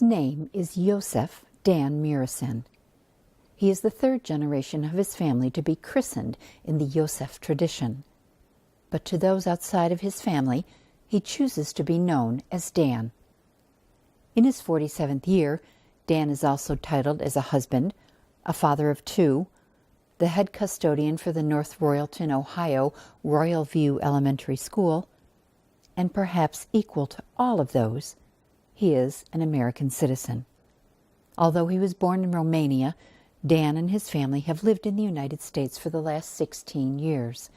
His name is Josef Dan Muresan. He is the third generation of his family to be christened in the Josef tradition. But to those outside of his family, he chooses to be known as Dan. In his 47th year, Dan is also titled as a husband, a father of two, the head custodian for the North Royalton, Ohio Royal View Elementary School, and perhaps equal to all of those, he is an American citizen. Although he was born in Romania, Dan and his family have lived in the United States for the last 16 years.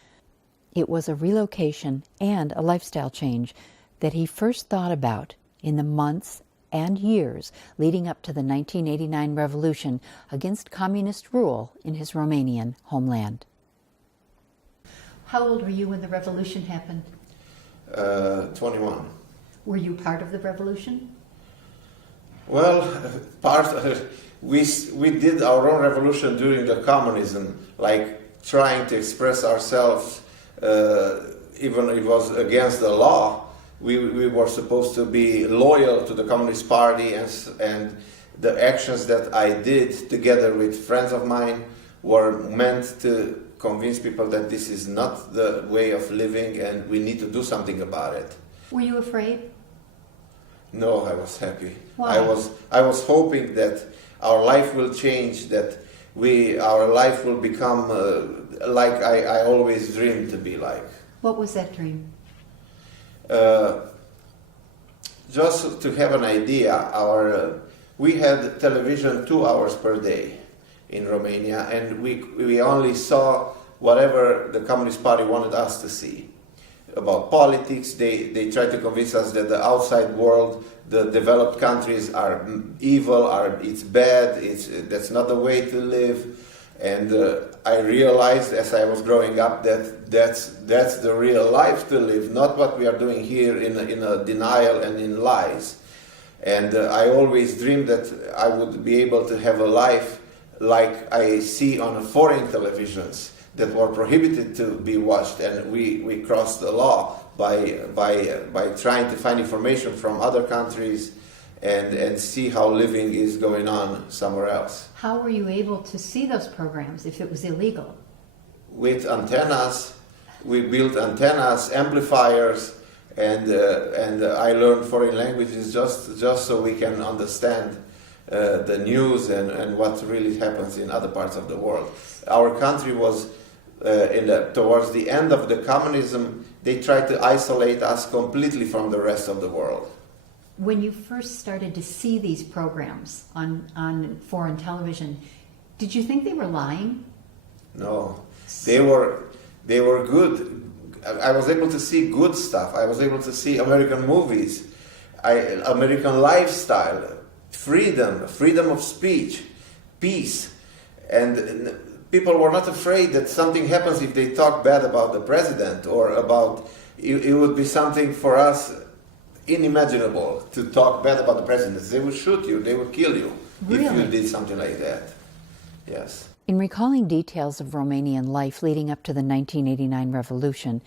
It was a relocation and a lifestyle change that he first thought about in the months and years leading up to the 1989 revolution against communist rule in his Romanian homeland. How old were you when the revolution happened? 21. Were you part of the revolution? Well, we did our own revolution during the communism, like trying to express ourselves, even if it was against the law. We were supposed to be loyal to the Communist Party, and the actions that I did together with friends of mine were meant to convince people that this is not the way of living and we need to do something about it. Were you afraid? No, I was happy. Why? I was hoping that our life will change, that our life will become like I always dreamed to be like. What was that dream? Just to have an idea, we had television 2 hours per day in Romania, and we only saw whatever the Communist Party wanted us to see. About politics, they tried to convince us that the outside world, the developed countries are evil, it's bad, that's not the way to live. And I realized as I was growing up that that's the real life to live, not what we are doing here in a denial and in lies. And I always dreamed that I would be able to have a life like I see on foreign televisions that were prohibited to be watched, and we crossed the law by trying to find information from other countries and see how living is going on somewhere else. How were you able to see those programs if it was illegal? With antennas, we built antennas, amplifiers, and I learned foreign languages just so we can understand the news and what really happens in other parts of the world. Our country was towards the end of the communism. They tried to isolate us completely from the rest of the world. When you first started to see these programs on foreign television, did you think they were lying? No, they were good. I was able to see good stuff. I was able to see American movies, American lifestyle, freedom of speech, peace, and people were not afraid that something happens if they talk bad about the president or about. It would be something for us unimaginable to talk bad about the president. They would shoot you, they would kill you if you did something like that. Yes. In recalling details of Romanian life leading up to the 1989 revolution,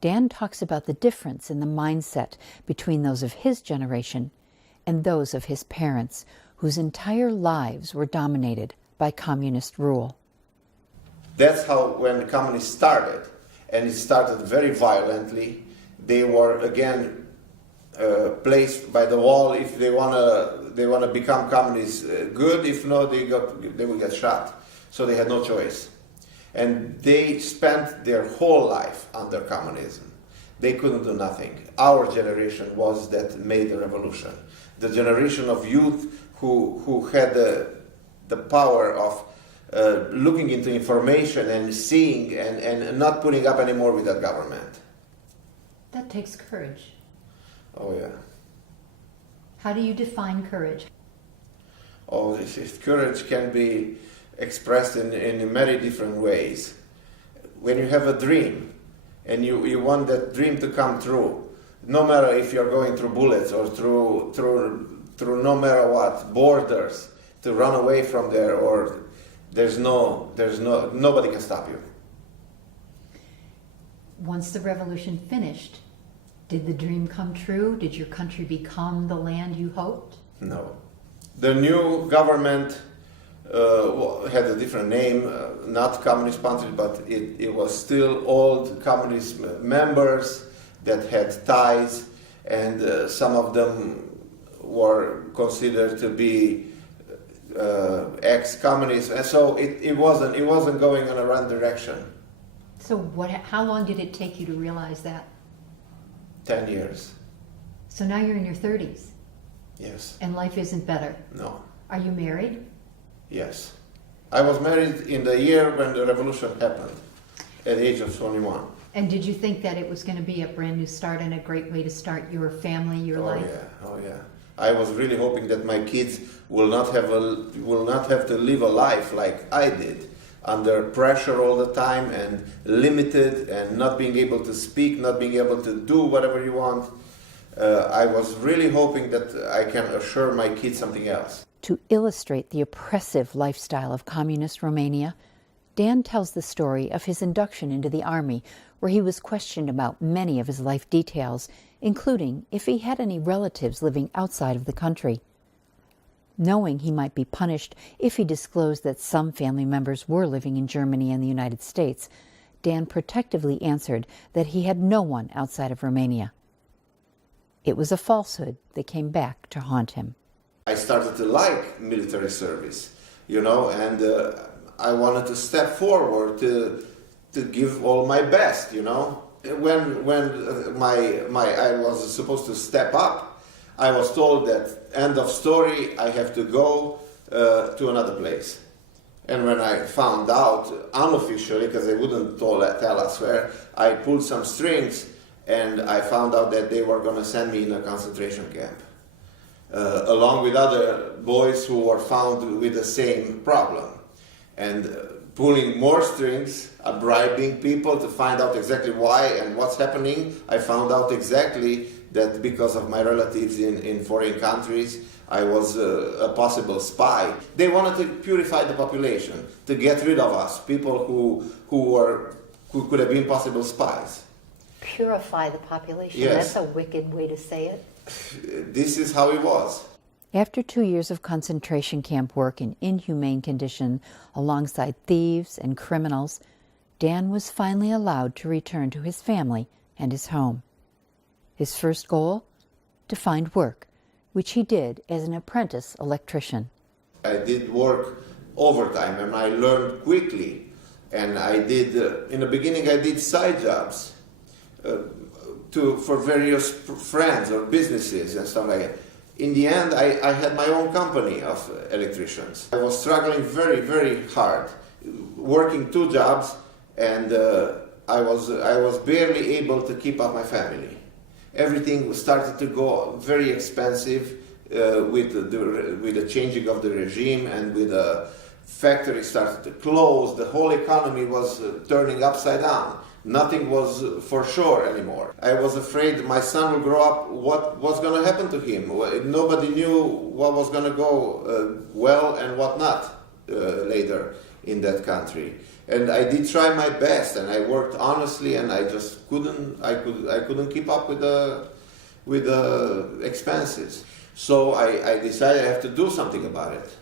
Dan talks about the difference in the mindset between those of his generation and those of his parents, whose entire lives were dominated by communist rule. That's how, when the communists started, and it started very violently, they were again placed by the wall. If they wanna become communists, good. If not, they will get shot. So they had no choice, and they spent their whole life under communism. They couldn't do nothing. Our generation was that made the revolution. The generation of youth who had the power of looking into information and seeing and not putting up anymore with the government. That takes courage. Oh yeah. How do you define courage? Oh, this courage can be expressed in many different ways. When you have a dream and you want that dream to come true, no matter if you're going through bullets or through no matter what, borders, to run away from there, or nobody can stop you. Once the revolution finished, did the dream come true? Did your country become the land you hoped? No, The new government had a different name, not communist party, but it was still old communist members that had ties, and some of them were considered to be ex-communists, and so it wasn't going in a right direction. So how long did it take you to realize that? 10 years. So now you're in your 30s. Yes. And life isn't better. No. Are you married? Yes. I was married in the year when the revolution happened, at the age of 21. And did you think that it was going to be a brand new start and a great way to start your family, your life? Oh yeah. I was really hoping that my kids will not have to live a life like I did, under pressure all the time and limited and not being able to speak, not being able to do whatever you want. I was really hoping that I can assure my kids something else. To illustrate the oppressive lifestyle of communist Romania, Dan tells the story of his induction into the army, where he was questioned about many of his life details, including if he had any relatives living outside of the country. Knowing he might be punished if he disclosed that some family members were living in Germany and the United States, Dan protectively answered that he had no one outside of Romania. It was a falsehood that came back to haunt him. I started to like military service, and I wanted to step forward to give all my best, When I was supposed to step up, I was told that end of story, I have to go to another place. And when I found out unofficially, because they wouldn't tell us where, I pulled some strings and I found out that they were going to send me in a concentration camp, along with other boys who were found with the same problem. And pulling more strings, bribing people to find out exactly why and what's happening, I found out exactly that because of my relatives in foreign countries, I was a possible spy. They wanted to purify the population, to get rid of us, people who could have been possible spies. Purify the population. Yes. That's a wicked way to say it. This is how it was. After 2 years of concentration camp work in inhumane condition alongside thieves and criminals, Dan was finally allowed to return to his family and his home. His first goal? To find work, which he did as an apprentice electrician. I did work overtime and I learned quickly. And I did, in the beginning I did side jobs for various friends or businesses and stuff like that. In the end, I had my own company of electricians. I was struggling very, very hard, working 2 jobs, and I was barely able to keep up my family. Everything started to go very expensive with the changing of the regime, and with the factory started to close. The whole economy was turning upside down. Nothing was for sure anymore. I was afraid my son would grow up, what was going to happen to him. Nobody knew what was going to go well and what not later in that country. And I did try my best, and I worked honestly, and I just couldn't keep up with the expenses. So I decided I have to do something about it.